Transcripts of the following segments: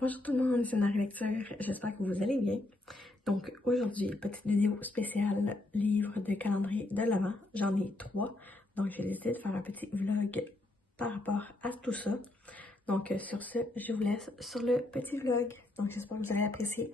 Bonjour tout le monde, c'est Marie Lecture, j'espère que vous allez bien. Donc aujourd'hui, petite vidéo spéciale livre de calendrier de l'Avent. J'en ai 3, donc j'ai décidé de faire un petit vlog par rapport à tout ça. Donc sur ce, je vous laisse sur le petit vlog. Donc j'espère que vous allez apprécier.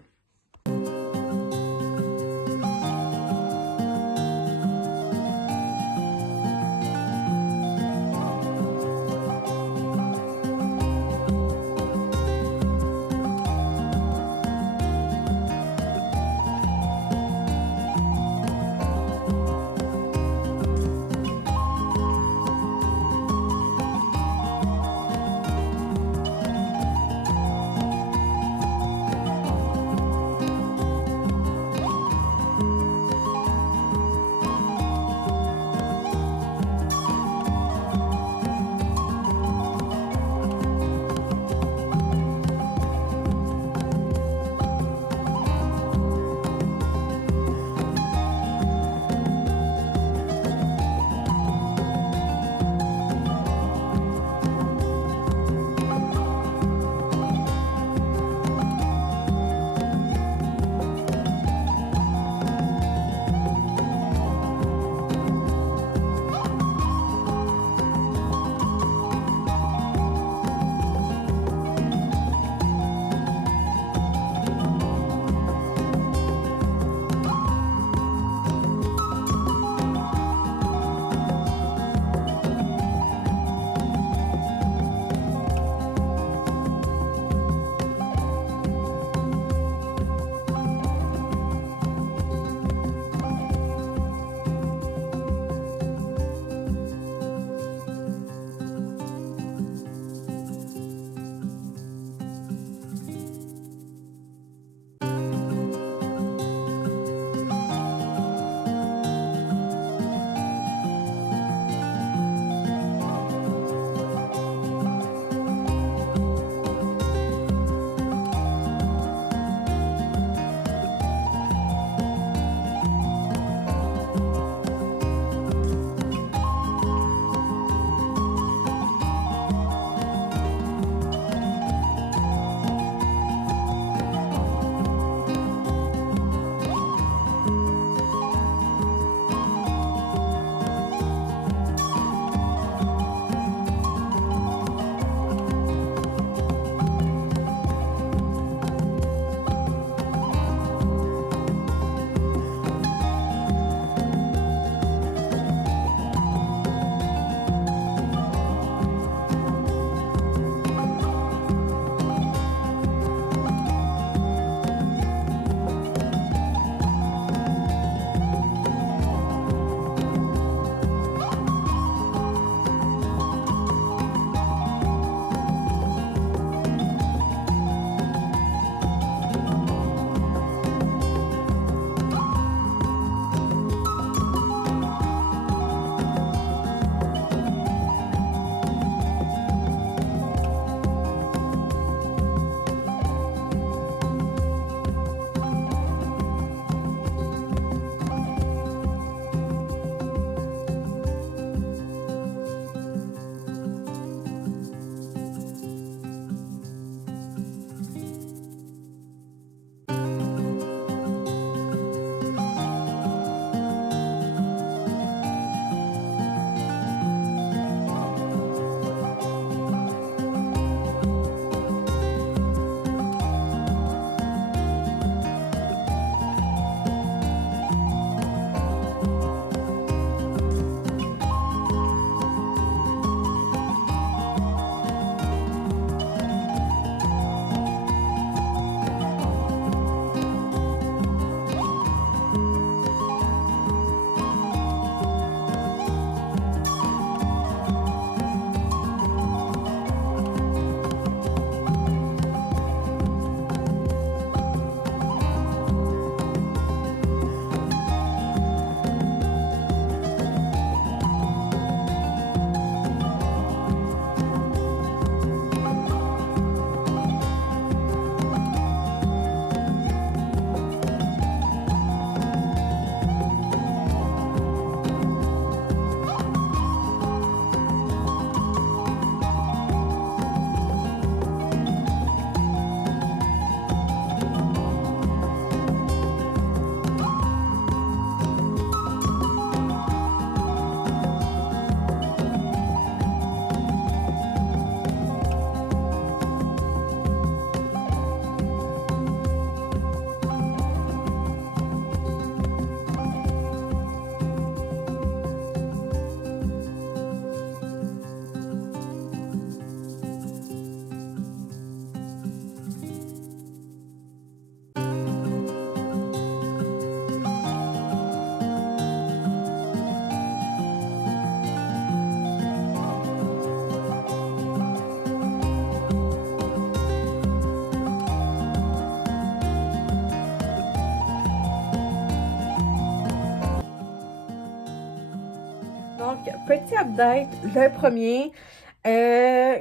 petit update, le premier.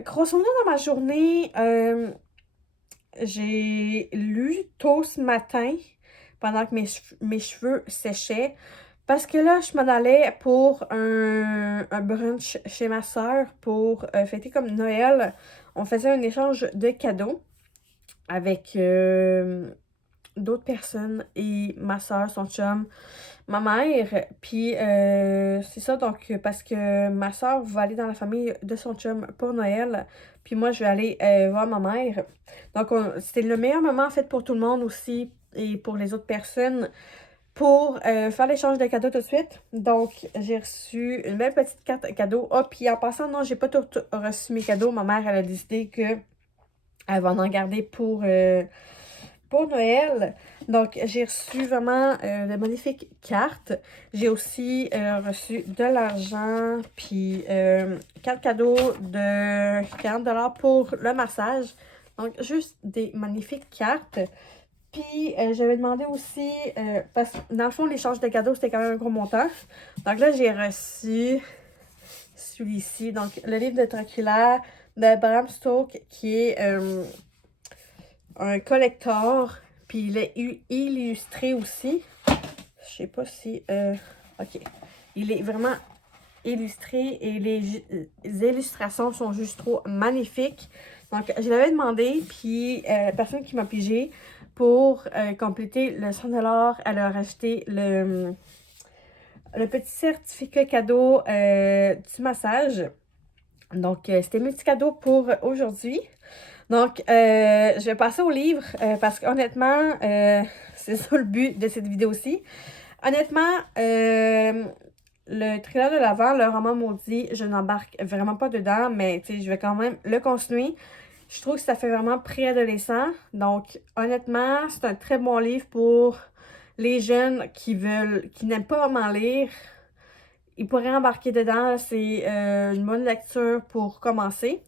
Grosso modo, dans ma journée, j'ai lu tôt ce matin pendant que mes cheveux séchaient. Parce que là, je m'en allais pour un brunch chez ma soeur pour fêter comme Noël. On faisait un échange de cadeaux avec d'autres personnes et ma soeur, son chum, ma mère. Puis c'est ça, donc parce que ma soeur va aller dans la famille de son chum pour Noël. Puis moi, je vais aller voir ma mère. Donc c'était le meilleur moment en fait pour tout le monde aussi et pour les autres personnes pour faire l'échange de cadeaux tout de suite. Donc, j'ai reçu une belle petite carte cadeau. Ah, puis en passant, non, j'ai pas tout reçu mes cadeaux. Ma mère, elle a décidé que elle va en garder pour Noël. Donc, j'ai reçu vraiment de magnifiques cartes. J'ai aussi reçu de l'argent, puis 4 cadeaux de 40$ pour le massage. Donc, juste des magnifiques cartes. Puis, j'avais demandé aussi, parce que dans le fond, l'échange de cadeaux, c'était quand même un gros montant. Donc là, j'ai reçu celui-ci, donc le livre de Dracula de Bram Stoker, qui est un collector. Puis il est illustré aussi. Je sais pas si... ok. Il est vraiment illustré et les illustrations sont juste trop magnifiques. Donc, je l'avais demandé, puis la personne qui m'a pigé pour compléter le 100$, elle a racheté le petit certificat cadeau du massage. Donc, c'était mes petits cadeaux pour aujourd'hui. Donc, je vais passer au livre parce qu'honnêtement, c'est ça le but de cette vidéo-ci. Honnêtement, le thriller de l'Avent, le roman maudit, je n'embarque vraiment pas dedans, mais tu sais, je vais quand même le continuer. Je trouve que ça fait vraiment préadolescent. Donc, honnêtement, c'est un très bon livre pour les jeunes qui n'aiment pas vraiment lire. Ils pourraient embarquer dedans. C'est une bonne lecture pour commencer.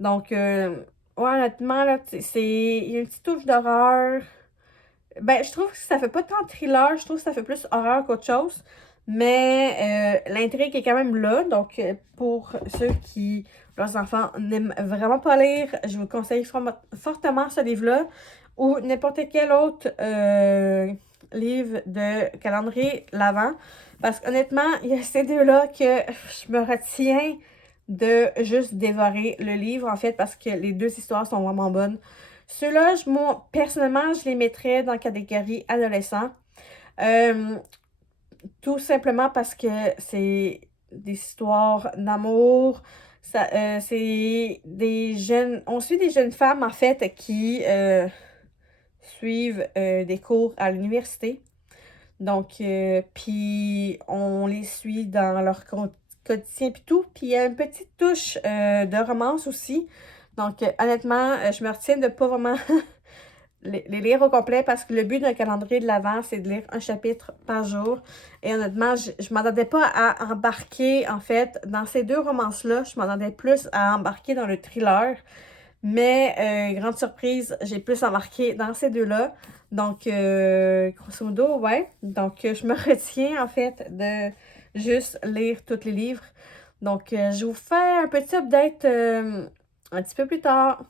Donc, ouais, honnêtement, là, il y a une petite touche d'horreur. Ben, je trouve que ça fait pas tant thriller. Je trouve que ça fait plus horreur qu'autre chose. Mais l'intrigue est quand même là. Donc, pour ceux qui, leurs enfants, n'aiment vraiment pas lire, je vous conseille fortement ce livre-là. Ou n'importe quel autre livre de calendrier l'Avent. Parce qu'honnêtement, il y a ces deux-là que je me retiens de juste dévorer le livre, en fait, parce que les deux histoires sont vraiment bonnes. Ceux-là, moi, personnellement, je les mettrais dans la catégorie adolescent. Tout simplement parce que c'est des histoires d'amour. C'est des jeunes... On suit des jeunes femmes, en fait, qui suivent des cours à l'université. Donc, puis on les suit dans leur quotidien puis tout. Puis il y a une petite touche de romance aussi. Donc, honnêtement, je me retiens de pas vraiment les lire au complet parce que le but d'un calendrier de l'Avent, c'est de lire un chapitre par jour. Et honnêtement, je m'attendais pas à embarquer, en fait, dans ces deux romances-là. Je m'attendais plus à embarquer dans le thriller. Mais, grande surprise, j'ai plus embarqué dans ces deux-là. Donc, grosso modo, ouais. Donc, je me retiens, en fait, de juste lire tous les livres. Donc, je vous fais un petit update un petit peu plus tard.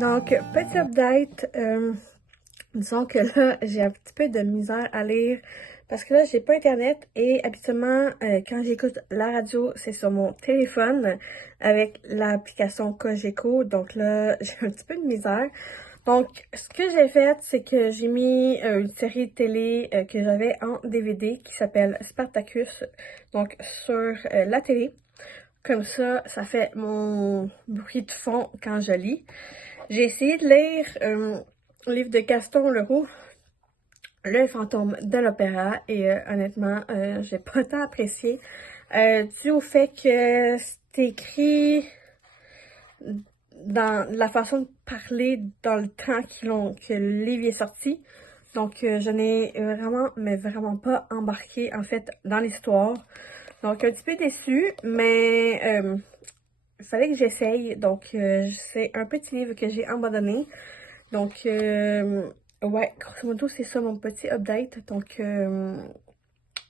Donc, petit update, disons que là, j'ai un petit peu de misère à lire parce que là, j'ai pas internet et habituellement, quand j'écoute la radio, c'est sur mon téléphone avec l'application Cogeco. Donc là, j'ai un petit peu de misère. Donc, ce que j'ai fait, c'est que j'ai mis une série de télé que j'avais en DVD qui s'appelle Spartacus, donc sur la télé. Comme ça fait mon bruit de fond quand je lis. J'ai essayé de lire le livre de Gaston Leroux, Le fantôme de l'opéra, et honnêtement, j'ai pas tant apprécié, dû au fait que c'est écrit dans la façon de parler dans le temps que le livre est sorti. Donc, je n'ai vraiment, mais vraiment pas embarqué, en fait, dans l'histoire. Donc, un petit peu déçue, mais il fallait que j'essaye. Donc, c'est un petit livre que j'ai abandonné. Donc, ouais, grosso modo, c'est ça mon petit update. Donc,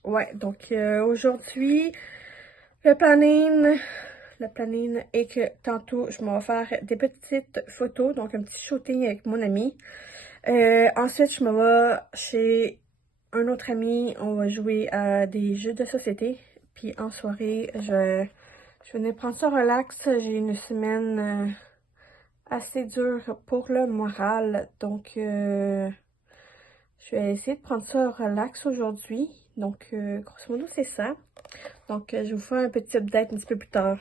ouais, donc aujourd'hui, le planning est que tantôt, je m'en vais faire des petites photos, donc un petit shooting avec mon ami. Ensuite, je m'en vais chez un autre ami, on va jouer à des jeux de société. Puis en soirée, je venais prendre ça relax. J'ai une semaine assez dure pour le moral, donc je vais essayer de prendre ça relax aujourd'hui. Donc, grosso modo, c'est ça. Donc, je vous fais un petit update un petit peu plus tard.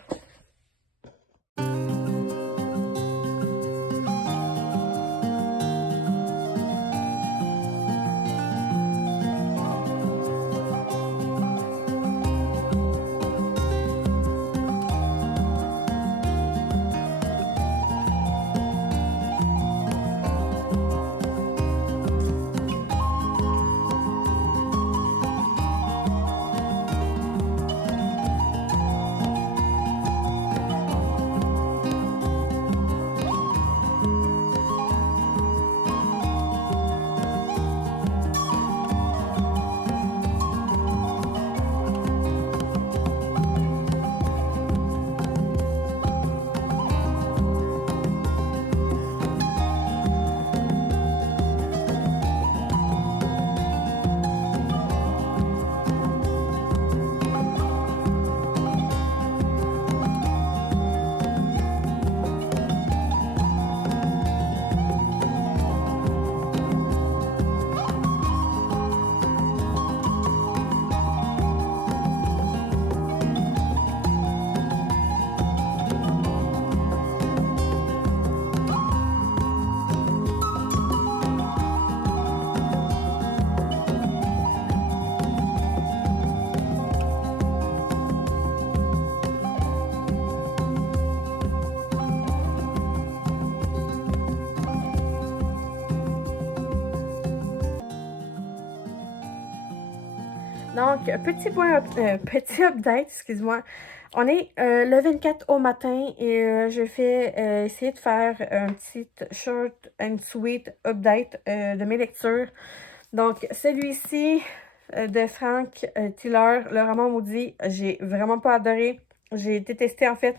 Donc, petit update, excuse-moi. On est le 24 au matin et je vais essayer de faire un petit short and sweet update de mes lectures. Donc, celui-ci de Frank Tiller, Le roman maudit, j'ai vraiment pas adoré. J'ai détesté en fait.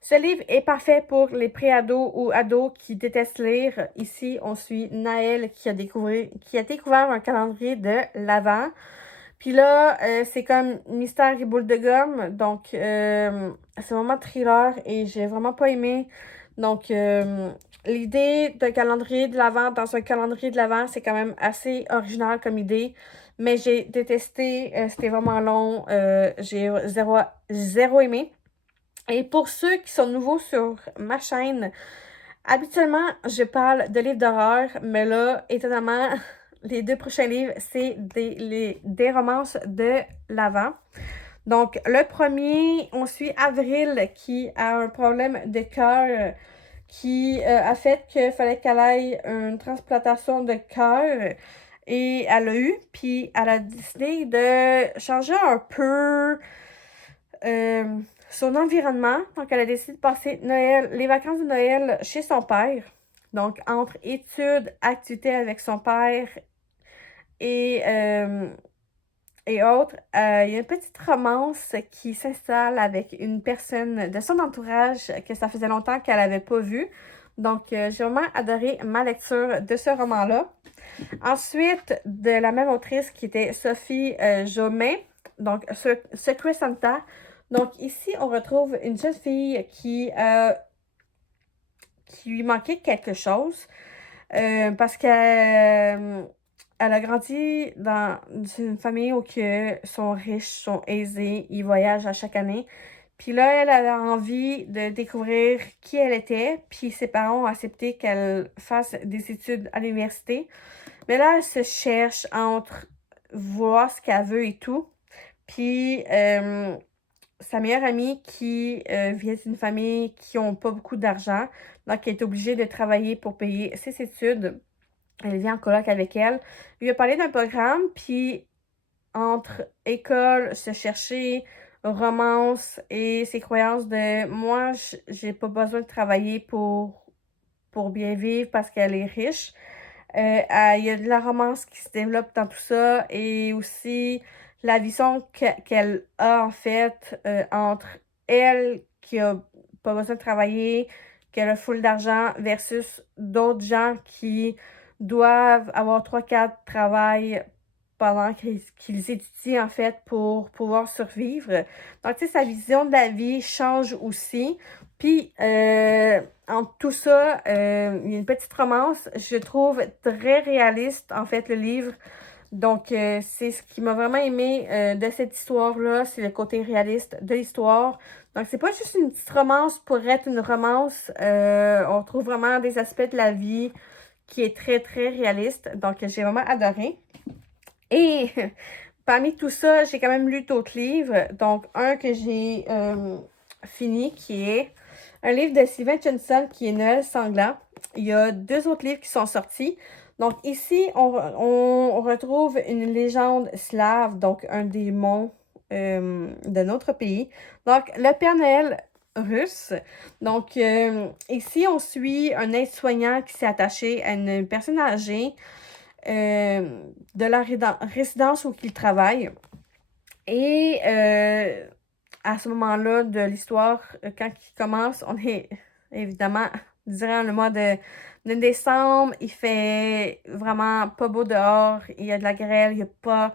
Ce livre est parfait pour les pré-ados ou ados qui détestent lire. Ici, on suit Naël qui a découvert un calendrier de l'Avent. Puis là, c'est comme mystère et boule de gomme. Donc, c'est vraiment thriller et j'ai vraiment pas aimé. Donc, l'idée d'un calendrier de l'Avent dans un calendrier de l'Avent, c'est quand même assez original comme idée. Mais j'ai détesté, c'était vraiment long. J'ai zéro aimé. Et pour ceux qui sont nouveaux sur ma chaîne, habituellement, je parle de livres d'horreur, mais là, étonnamment, les 2 prochains livres, c'est des romances de l'Avent. Donc, le premier, on suit Avril qui a un problème de cœur qui a fait qu'il fallait qu'elle aille une transplantation de cœur. Et elle a eu, puis elle a décidé de changer un peu son environnement. Donc, elle a décidé de passer les vacances de Noël chez son père. Donc, entre études, activités avec son père et autres, il y a une petite romance qui s'installe avec une personne de son entourage que ça faisait longtemps qu'elle n'avait pas vue. Donc, j'ai vraiment adoré ma lecture de ce roman-là. Ensuite, de la même autrice qui était Sophie Jomet, donc Secret Santa. Donc, ici, on retrouve une jeune fille qui lui manquait quelque chose parce qu'elle elle a grandi dans une famille où ils sont riches, sont aisés, ils voyagent à chaque année. Puis là, elle a envie de découvrir qui elle était, puis ses parents ont accepté qu'elle fasse des études à l'université. Mais là, elle se cherche entre voir ce qu'elle veut et tout. Puis, sa meilleure amie qui vient d'une famille qui n'a pas beaucoup d'argent, donc elle est obligée de travailler pour payer ses études. Elle vient en coloc avec elle. Lui a parlé d'un programme, puis entre école, se chercher, romance et ses croyances de moi, j'ai pas besoin de travailler pour bien vivre parce qu'elle est riche. Il y a de la romance qui se développe dans tout ça et aussi la vision qu'elle a en fait entre elle qui a pas besoin de travailler, qu'elle a full d'argent versus d'autres gens qui doivent avoir 3-4 travails pendant qu'ils étudient en fait pour pouvoir survivre. Donc tu sais, sa vision de la vie change aussi. Puis, entre tout ça, il y a une petite romance, je trouve très réaliste, en fait, le livre. Donc, c'est ce qui m'a vraiment aimé de cette histoire-là, c'est le côté réaliste de l'histoire. Donc, c'est pas juste une petite romance pour être une romance. On trouve vraiment des aspects de la vie qui est très, très réaliste. Donc, j'ai vraiment adoré. Et parmi tout ça, j'ai quand même lu d'autres livres. Donc, un que j'ai fini, qui est un livre de Steven Johnson qui est Noël sanglant. Il y a 2 autres livres qui sont sortis. Donc ici, on retrouve une légende slave, donc un démon de notre pays. Donc le Père Noël russe. Donc ici, on suit un aide-soignant qui s'est attaché à une personne âgée de la résidence où il travaille. Et à ce moment-là de l'histoire, quand il commence, on est évidemment durant le mois de décembre. Il fait vraiment pas beau dehors. Il y a de la grêle. Il n'y a pas...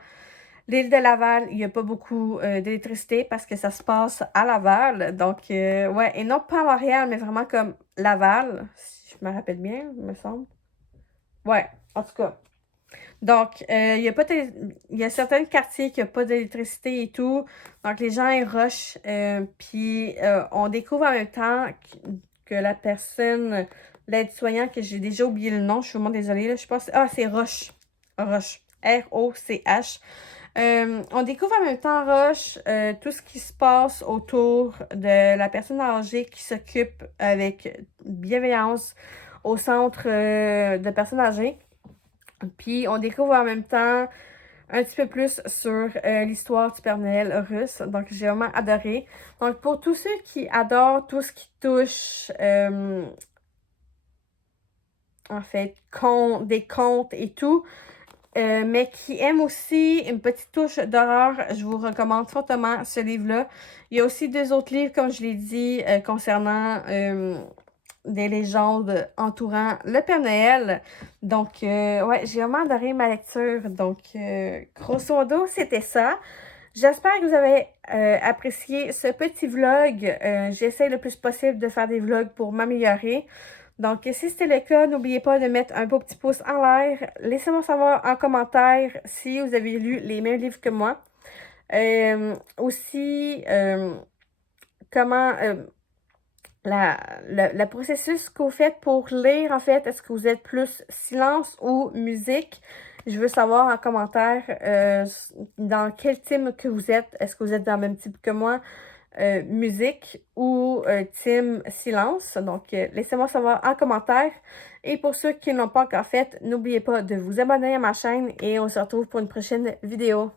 L'île de Laval, il n'y a pas beaucoup d'électricité parce que ça se passe à Laval. Donc, ouais, et non pas à Montréal, mais vraiment comme Laval, si je me rappelle bien, il me semble. Ouais, en tout cas. Donc, il y a certains quartiers qui n'ont pas d'électricité et tout. Donc, les gens, ils rushent. Puis, on découvre en même temps que la personne, l'aide-soignant, que j'ai déjà oublié le nom, je suis vraiment désolée, là, je pense... Ah, c'est Roche. Roche. R-O-C-H. On découvre en même temps, Roche, tout ce qui se passe autour de la personne âgée qui s'occupe avec bienveillance au centre de personnes âgées. Puis, on découvre en même temps un petit peu plus sur l'histoire du Père Noël russe. Donc, j'ai vraiment adoré. Donc, pour tous ceux qui adorent tout ce qui touche, en fait, des contes et tout, mais qui aiment aussi une petite touche d'horreur, je vous recommande fortement ce livre-là. Il y a aussi 2 autres livres, comme je l'ai dit, concernant des légendes entourant le Père Noël. Donc, ouais, j'ai vraiment adoré ma lecture. Donc, grosso modo, c'était ça. J'espère que vous avez apprécié ce petit vlog. J'essaie le plus possible de faire des vlogs pour m'améliorer. Donc, si c'était le cas, n'oubliez pas de mettre un beau petit pouce en l'air. Laissez-moi savoir en commentaire si vous avez lu les mêmes livres que moi. Aussi, comment... le processus que vous faites pour lire, en fait, est-ce que vous êtes plus silence ou musique? Je veux savoir en commentaire dans quel team que vous êtes. Est-ce que vous êtes dans le même type que moi? Musique ou team silence. Donc, laissez-moi savoir en commentaire. Et pour ceux qui ne l'ont pas encore fait, n'oubliez pas de vous abonner à ma chaîne et on se retrouve pour une prochaine vidéo.